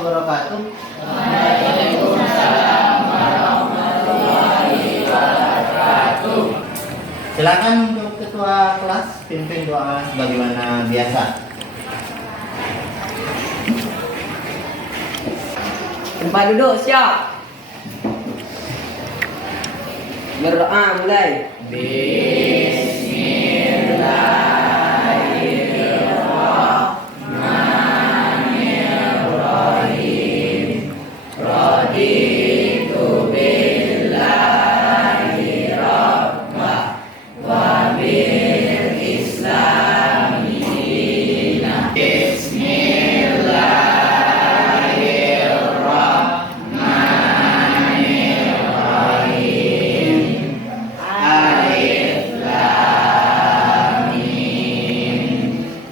wabarakatuh. Waalaikumsalam warahmatullahi wabarakatuh. Silakan untuk ketua kelas pimpin doa sebagaimana biasa. Tempat duduk siap. Berdoa mulai. Bismillahirrahmanirrahim. Raditu billahi rabbah wa bil islami dina. Bismillahirrahmanirrahim. Alif lam mim.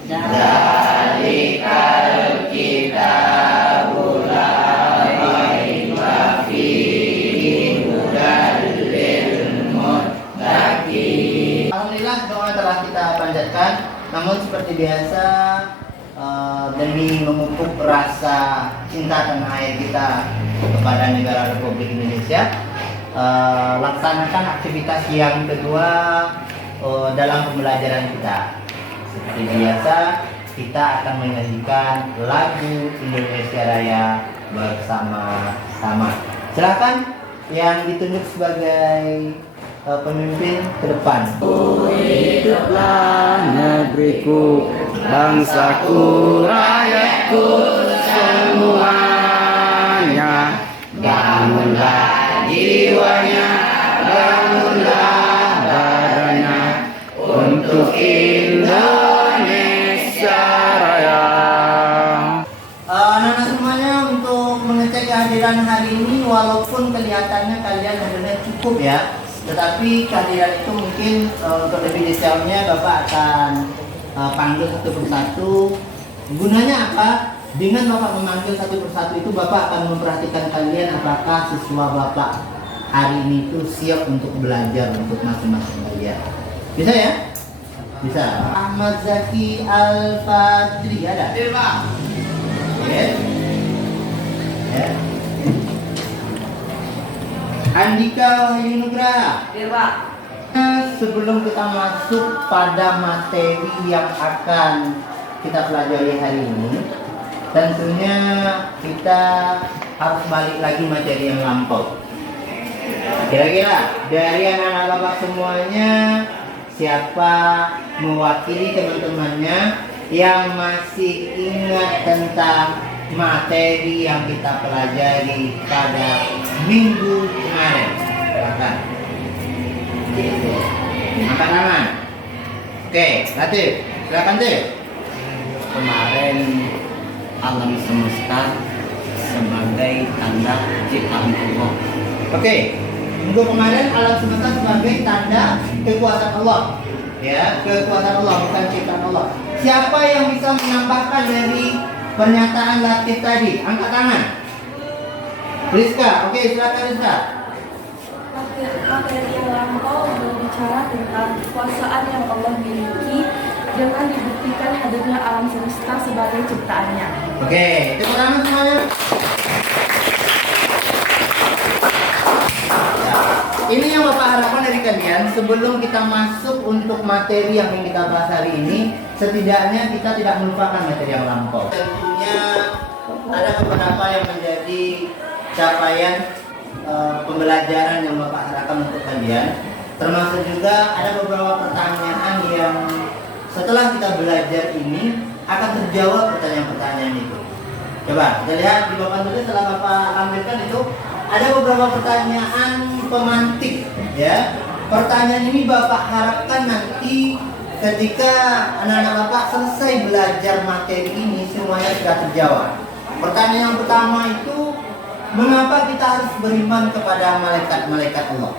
Dzalikal kitabu la raiba fihi hudan lil muttaqin. Alhamdulillah doa telah kita panjatkan. Namun seperti biasa demi memupuk rasa cinta tanah air kita kepada negara Republik Indonesia, laksanakan aktivitas yang kedua dalam pembelajaran kita. Seperti biasa, kita akan menyanyikan lagu Indonesia Raya bersama-sama. Silakan yang ditunjuk sebagai pemimpin ke depan. Hiduplah negeriku, bangsaku, rakyatku semuanya. Bangunlah jiwanya, bangunlah badannya untuk Indonesia Raya. Anak-anak semuanya, untuk mengecek kehadiran hari ini, walaupun kelihatannya kalian hadirnya cukup ya, tetapi kehadiran itu mungkin untuk lebih detailnya Bapak akan panggil satu persatu. Gunanya apa? Dengan Bapak memanggil satu persatu itu, Bapak akan memperhatikan kalian apakah siswa Bapak hari ini itu siap untuk belajar untuk masing-masing kalian. Bisa ya? Bisa. Ahmad Zaki Al-Fadri ada? Yes. Ya. Andika Wahyu Nugraha. Sebelum kita masuk pada materi yang akan kita pelajari hari ini, tentunya kita harus balik lagi materi yang lampau. Kira-kira dari anak-anak Bapak semuanya, siapa mewakili teman-temannya yang masih ingat tentang materi yang kita pelajari pada minggu kemarin? Silakan. Angkat tangan. Oke, Latif, silakan Latif. Kemarin alam semesta sebagai tanda ciptaan Allah. Oke, minggu kemarin alam semesta sebagai tanda kekuasaan Allah. Ya, kekuasaan Allah, bukan ciptaan Allah. Siapa yang bisa menambahkan dari pernyataan Latif tadi? Angkat tangan. Rizka, oke, silakan Rizka. Materi yang lampau berbicara tentang kekuasaan yang Allah miliki dengan dibuktikan hadirnya alam semesta sebagai ciptaannya. Oke, tepuk tangan semuanya. Ya, ini yang Bapak harapkan dari kalian sebelum kita masuk untuk materi yang ingin kita bahas hari ini, setidaknya kita tidak melupakan materi yang lampau. Tentunya ada beberapa yang menjadi capaian pembelajaran yang Bapak harapkan untuk kalian, termasuk juga ada beberapa pertanyaan yang setelah kita belajar ini akan terjawab pertanyaan-pertanyaan itu. Coba kita lihat di papan tulis setelah Bapak ambilkan itu ada beberapa pertanyaan pemantik ya. Pertanyaan ini Bapak harapkan nanti ketika anak-anak Bapak selesai belajar materi ini semuanya sudah terjawab. Pertanyaan yang pertama itu, mengapa kita harus beriman kepada malaikat-malaikat Allah?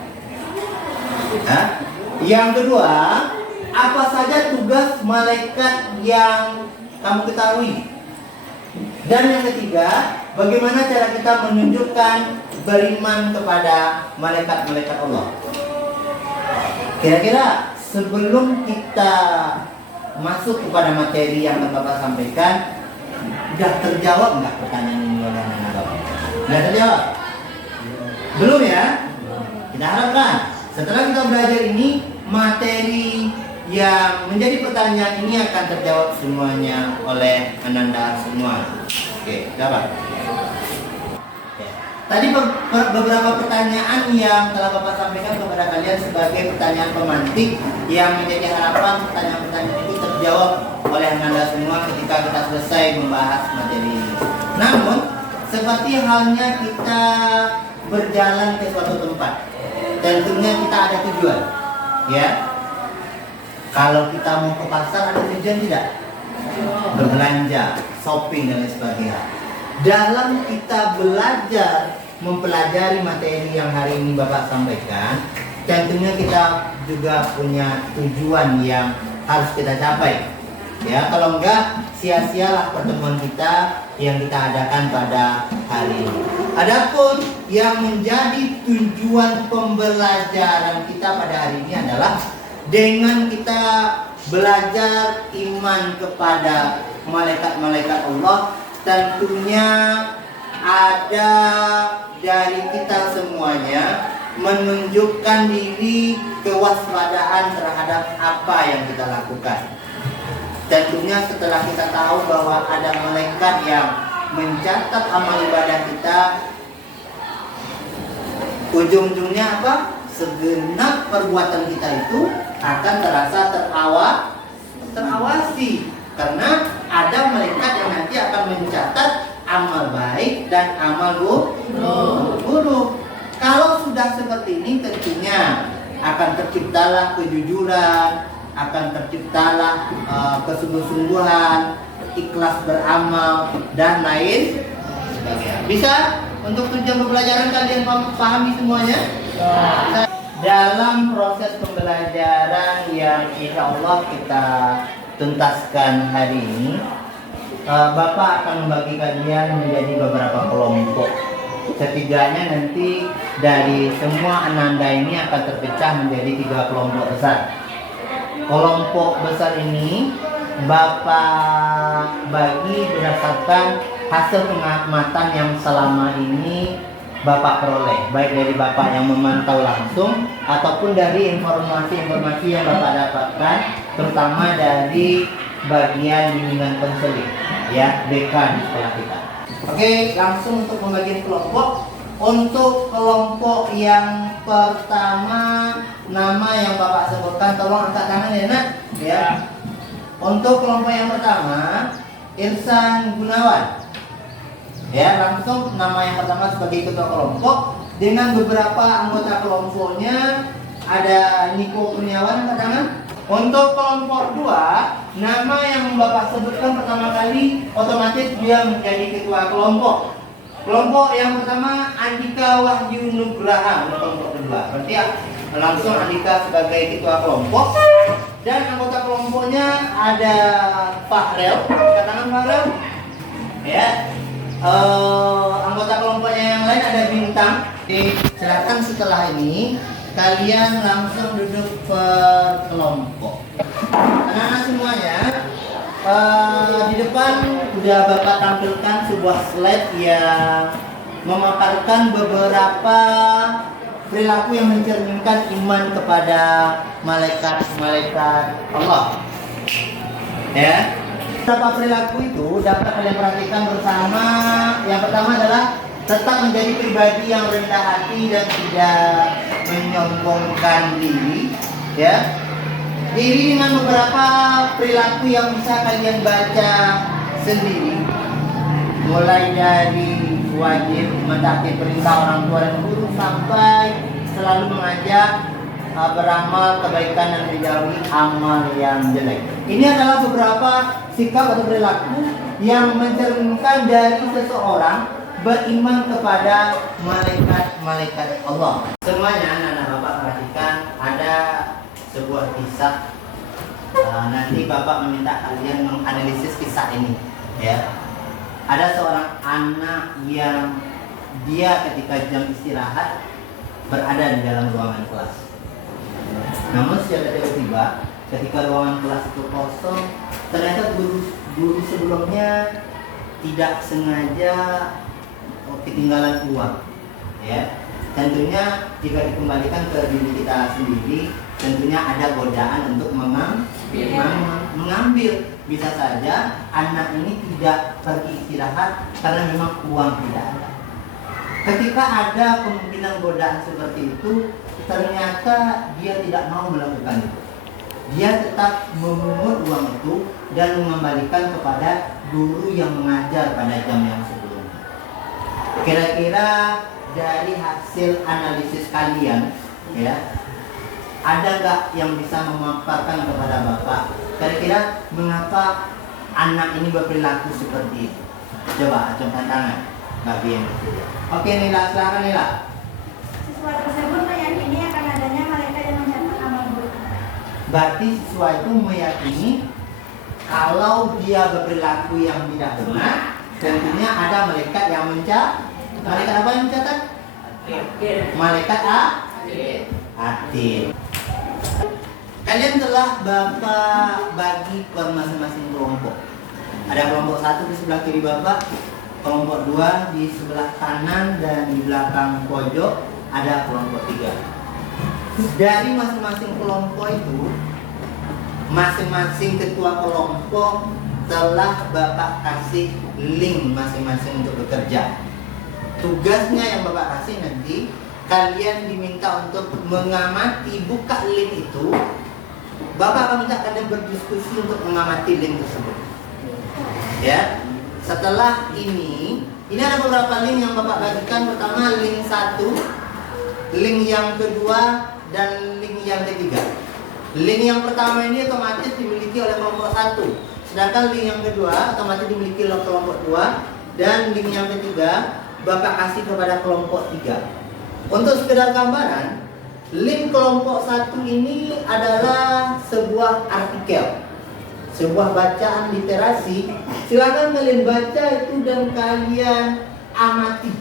Hah? Yang kedua, apa saja tugas malaikat yang kamu ketahui? Dan yang ketiga, bagaimana cara kita menunjukkan beriman kepada malaikat-malaikat Allah? Kira-kira sebelum kita masuk kepada materi yang Bapak sampaikan, sudah terjawab nggak pertanyaan ini oleh Sudah terjawab? Belum ya? Kita harapkan setelah kita belajar ini, materi yang menjadi pertanyaan ini akan terjawab semuanya oleh Ananda semua. Oke, dapat. Tadi beberapa pertanyaan yang telah Bapak sampaikan kepada kalian sebagai pertanyaan pemantik yang menjadi harapan pertanyaan-pertanyaan itu terjawab oleh Anda semua ketika kita selesai membahas materi ini. Namun, seperti halnya kita berjalan ke suatu tempat, tentunya kita ada tujuan, ya. Kalau kita mau ke pasar ada tujuan tidak? Berbelanja, shopping dan lain sebagainya. Dalam kita belajar mempelajari materi yang hari ini Bapak sampaikan, tentunya kita juga punya tujuan yang harus kita capai. Ya, kalau enggak sia-sialah pertemuan kita yang kita adakan pada hari ini. Adapun yang menjadi tujuan pembelajaran kita pada hari ini adalah dengan kita belajar iman kepada malaikat-malaikat Allah, tentunya ada dari kita semuanya menunjukkan diri kewaspadaan terhadap apa yang kita lakukan. Tentunya setelah kita tahu bahwa ada malaikat yang mencatat amal ibadah kita, ujung-ujungnya apa? Segenap perbuatan kita itu akan terasa terawasi, karena ada malaikat yang nanti akan mencatat amal baik dan amal buruk. Kalau sudah seperti ini, tentunya akan terciptalah kejujuran, akan terciptalah kesungguh-sungguhan, ikhlas beramal dan lain sebagainya. Bisa untuk tujuan pembelajaran kalian pahami semuanya? Dalam proses pembelajaran yang insya Allah kita tuntaskan hari ini, Bapak akan membagi kalian menjadi beberapa kelompok. Setidaknya nanti dari semua ananda ini akan terpecah menjadi 3 kelompok besar. Kelompok besar ini Bapak bagi berdasarkan hasil pengamatan yang selama ini Bapak peroleh, baik dari Bapak yang memantau langsung ataupun dari informasi-informasi yang Bapak dapatkan, terutama dari bagian bimbingan konseling, ya, BK di sekolah kita. Oke, langsung untuk pembagian kelompok. Untuk kelompok yang pertama, nama yang Bapak sebutkan, tolong angkat tangan ya nak, ya. Untuk kelompok yang pertama, Irsan Gunawan. Ya, langsung nama yang pertama sebagai ketua kelompok dengan beberapa anggota kelompoknya. Ada Niko Kurniawan, angkat tangan. Untuk kelompok 2, nama yang Bapak sebutkan pertama kali otomatis dia menjadi ketua kelompok. Kelompok yang pertama Andika Wahyu Nugraha untuk kelompok kedua. Berarti ya, langsung Andika sebagai ketua kelompok. Dan anggota kelompoknya ada Fahrel, angkat tangan Fahrel. Ya. Anggota kelompoknya yang lain ada Bintang. Silakan setelah ini kalian langsung duduk per kelompok. Anak-anak semuanya, di depan sudah Bapak tampilkan sebuah slide yang memaparkan beberapa perilaku yang mencerminkan iman kepada malaikat-malaikat Allah. Ya. Beberapa perilaku itu dapat kalian perhatikan bersama. Yang pertama adalah tetap menjadi pribadi yang rendah hati dan tidak menyombongkan diri, ya. Diri dengan beberapa perilaku yang bisa kalian baca sendiri, mulai dari wajib mentaati perintah orang tua dan guru sampai selalu mengajak beramal kebaikan dan menjauhi amal yang jelek. Ini adalah beberapa sikap atau perilaku yang mencerminkan dari seseorang beriman kepada malaikat-malaikat Allah. Semuanya anak-anak Bapak perhatikan, ada sebuah kisah. Nanti Bapak meminta kalian menganalisis kisah ini, ya. Ada seorang anak yang dia ketika jam istirahat berada di dalam ruangan kelas. Namun secara tiba-tiba ketika ruangan kelas itu kosong, ternyata guru sebelumnya tidak sengaja ketinggalan uang, ya. Tentunya jika dikembalikan ke diri kita sendiri, tentunya ada godaan untuk mengambil. Bisa saja anak ini tidak pergi istirahat karena memang uang tidak ada. Ketika ada kemungkinan godaan seperti itu, ternyata dia tidak mau melakukan itu. Dia tetap memungut uang itu dan mengembalikan kepada guru yang mengajar pada jam yang sebelumnya. Kira-kira dari hasil analisis kalian, ya, ada nggak yang bisa memaparkan kepada Bapak? Kira-kira mengapa anak ini berperilaku seperti itu? Coba acungkan tangan, Mbak Bien. Oke, Nila, silakan Nila. Siswa tersebut meyakini akan adanya malaikat yang mencatat amal buruk. Berarti siswa itu meyakini kalau dia berperilaku yang tidak benar, tentunya ada malaikat yang mencatat. Malaikat apa yang mencatat? Malaikat Atid. Kalian telah Bapak bagi per masing-masing kelompok. Ada kelompok 1 di sebelah kiri Bapak, kelompok 2 di sebelah kanan, dan di belakang pojok ada kelompok 3. Dari masing-masing kelompok itu, masing-masing ketua kelompok telah Bapak kasih link masing-masing untuk bekerja. Tugasnya yang Bapak kasih nanti, kalian diminta untuk mengamati, buka link itu. Bapak akan minta kalian berdiskusi untuk mengamati link tersebut. Ya, setelah ini ada beberapa link yang Bapak bagikan. Pertama link 1, link yang kedua, dan link yang ketiga. Link yang pertama ini otomatis dimiliki oleh kelompok 1, sedangkan link yang kedua otomatis dimiliki oleh kelompok 2, dan link yang ketiga Bapak kasih kepada kelompok 3. Untuk sekedar gambaran, link kelompok 1 ini adalah sebuah artikel, sebuah bacaan literasi. Silakan kalian baca itu dan kalian amati,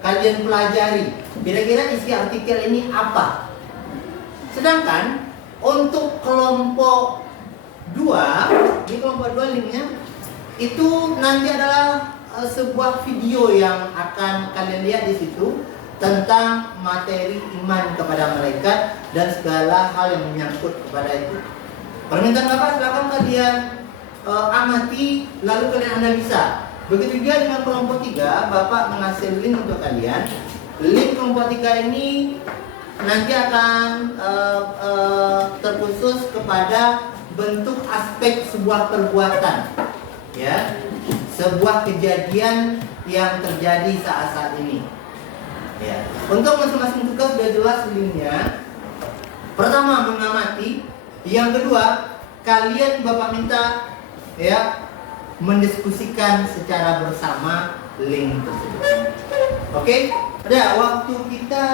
kalian pelajari kira-kira isi artikel ini apa. Sedangkan untuk kelompok 2, di kelompok 2 linknya itu nanti adalah sebuah video yang akan kalian lihat di situ tentang materi iman kepada malaikat dan segala hal yang menyangkut kepada itu. Permintaan Bapak silakan kalian amati lalu kalian analisa. Begitu juga dengan kelompok 3, Bapak mengasih link untuk kalian. Link kelompok 3 ini nanti akan terkhusus kepada bentuk aspek sebuah perbuatan, ya, sebuah kejadian yang terjadi saat ini. Ya. Untuk masing-masing tugas sudah jelas linknya. Pertama mengamati, yang kedua kalian Bapak minta ya mendiskusikan secara bersama link tersebut. Oke? Ada waktu kita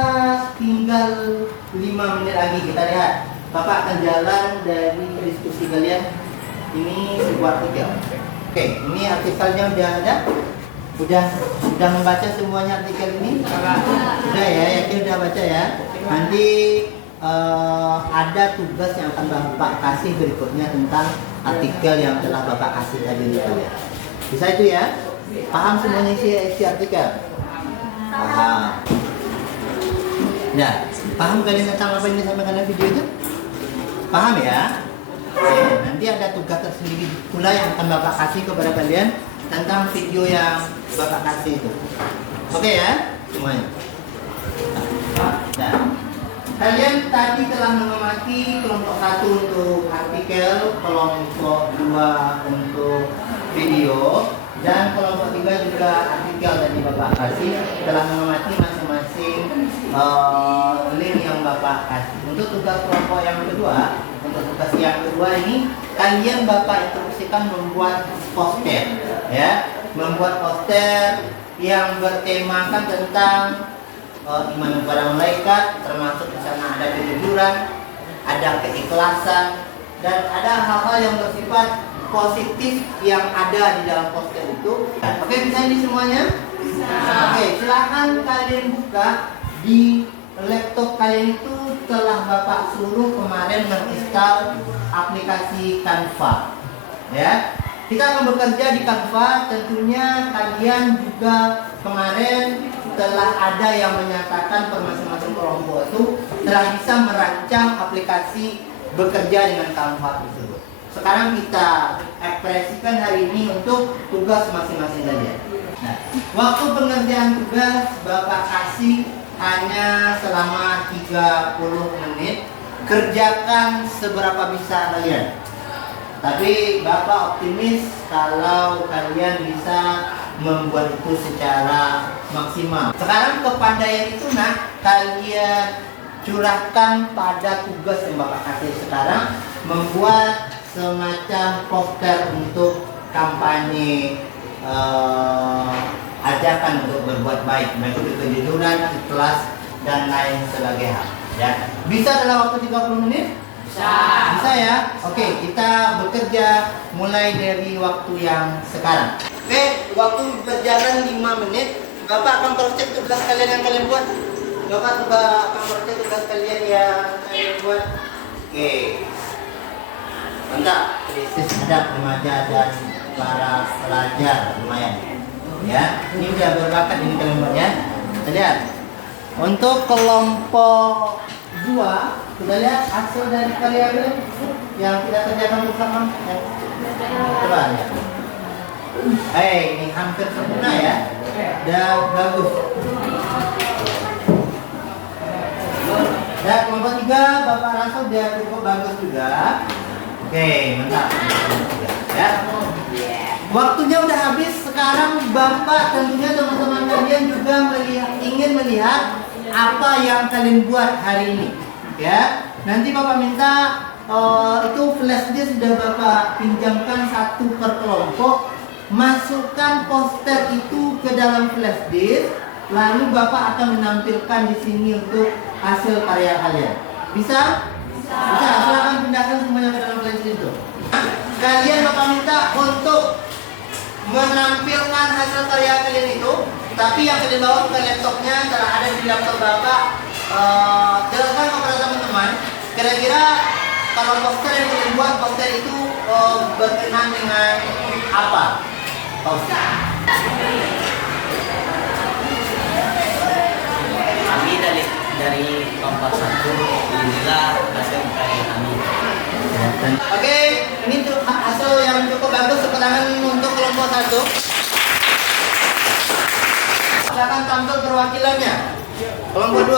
tinggal 5 menit lagi. Kita lihat. Bapak akan jalan dari diskusi kalian. Ini sebuah artikel. Oke, ini artikelnya udah ada. Sudah membaca semuanya artikel ini? Sudah ya, yakin udah baca ya. Nanti ada tugas yang akan Bapak kasih berikutnya tentang artikel yang telah Bapak kasih tadi itu ya. Bisa itu ya? Paham semuanya isi artikel? Paham. Nah, paham kalian tentang apa yang disampaikan dalam video itu? Paham ya? Oke, nanti ada tugas tersendiri pula yang akan Bapak kasih kepada kalian tentang video yang Bapak kasih itu. Oke ya, semuanya. Nah, kalian tadi telah mengamati kelompok 1 untuk artikel, kelompok 2 untuk video, dan kelompok 3 juga artikel tadi Bapak kasih. Telah mengamati masing-masing link yang Bapak kasih. Untuk tugas kelompok yang kedua, ini kalian Bapak instruksikan membuat poster, ya, membuat poster yang bertemakan tentang iman kepada malaikat, termasuk di sana ada kejujuran, ada keikhlasan, dan ada hal-hal yang bersifat positif yang ada di dalam poster itu. Oke, bisa ini semuanya? Bisa. Oke, silakan kalian buka di laptop kalian. Itu telah Bapak suruh kemarin menginstal aplikasi Canva, ya. Kita akan bekerja di Canva. Tentunya kalian juga kemarin telah ada yang menyatakan per masing-masing kelompok itu telah bisa merancang aplikasi bekerja dengan Canva tersebut. Sekarang kita ekspresikan hari ini untuk tugas masing-masing kalian. Nah, waktu pengerjaan tugas Bapak kasih hanya selama 30 menit. Kerjakan seberapa bisa kalian. Tapi Bapak optimis kalau kalian bisa membuat itu secara maksimal. Sekarang kepandaian itu kalian curahkan pada tugas yang Bapak kasih sekarang, membuat semacam poster untuk kampanye ajakan untuk berbuat baik, baik itu kejujuran, ikhlas dan lain sebagainya. Ya. Bisa dalam waktu 30 menit? Bisa ya? Oke, kita bekerja mulai dari waktu yang sekarang. Oke, waktu berjalan 5 menit. Bapak akan cross check tugas kalian yang kalian buat. Bapak juga akan cross check tugas kalian yang kalian buat. Oke. Mantap. Krisis adab remaja dan para pelajar lumayan. Ya, ini udah berbakat ini kalian buat ya. Kita lihat. Untuk kelompok 2, sudah lihat hasil dari karya yang kita kerjakan bersama. Coba lihat. Ini hampir sempurna ya. Dan bagus. Dan kelompok 3 Bapak rasa udah cukup bagus juga. Oke, mantap. Ya. Waktunya udah habis. Sekarang Bapak tentunya teman-teman kalian juga ingin melihat apa yang kalian buat hari ini. Ya, nanti Bapak minta itu flash disk sudah Bapak pinjamkan 1 per kelompok. Masukkan poster itu ke dalam flash disk, lalu Bapak akan menampilkan di sini untuk hasil karya kalian. Bisa? Bisa. Silakan pindahkan semuanya ke dalam flash disk itu. Kalian Bapak minta untuk menampilkan hasil karya kalian itu, tapi yang kalian bawa ke laptopnya telah ada di laptop Bapak. Jelaskan kepada teman-teman, kira-kira kalau poster yang kalian buat, poster itu berkenaan dengan apa? Kami dari kelompok 1, inilah hasil karya kami. Oke, ini tuh hasil yang cukup bagus. Keterangan untuk kelompok 1. Silakan tampil perwakilannya. Kelompok 2.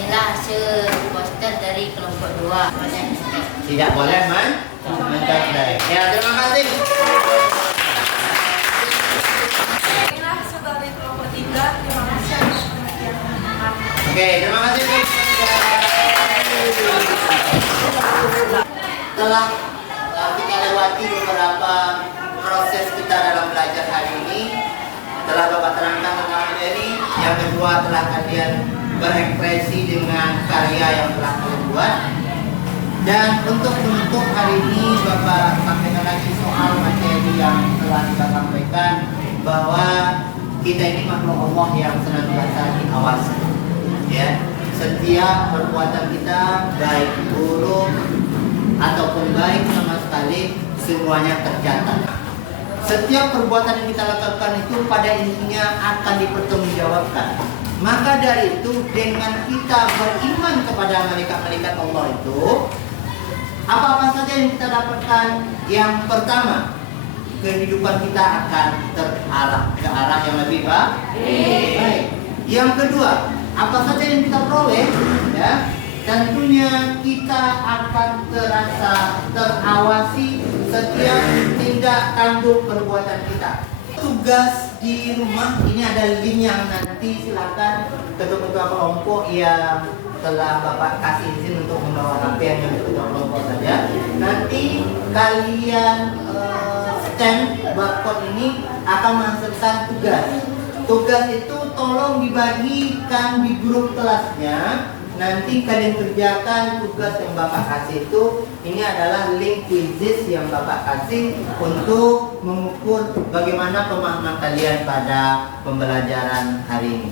Inilah hasil poster dari kelompok 2. Tidak boleh mencapai. Ya, terima kasih. Inilah hasil dari kelompok 3. Terima kasih atas perhatian teman-teman. Oke, terima kasih. Setelah kita lewati beberapa proses kita dalam belajar hari ini, telah Bapak terangkan tentang materi. Yang kedua, telah kalian berekspresi dengan karya yang telah kalian buat. Dan untuk penutup hari ini, Bapak sampaikan lagi soal materi yang telah kita sampaikan, bahwa kita ini makhluk Allah yang senantiasa diawasi. Ya, setiap perbuatan kita, baik buruk ataupun baik sama sekali, semuanya tercatat. Setiap perbuatan yang kita lakukan itu pada intinya akan dipertanggungjawabkan. Maka dari itu, dengan kita beriman kepada malaikat-malaikat Allah itu, apa-apa saja yang kita dapatkan, yang pertama, kehidupan kita akan terarah ke arah yang lebih baik. Yang kedua, apa saja yang kita peroleh, ya, tentunya kita akan terasa terawasi setiap tindak tanduk perbuatan kita. Tugas di rumah ini ada link yang nanti silakan ketua-ketua kelompok yang telah Bapak kasih izin untuk membawa HP yang ketua kelompok saja. Nanti kalian scan barcode ini akan menghasilkan tugas. Tugas itu tolong dibagikan di grup kelasnya. Nanti kalian kerjakan tugas yang Bapak kasih itu. Ini adalah link quizzes yang Bapak kasih untuk mengukur bagaimana pemahaman kalian pada pembelajaran hari ini.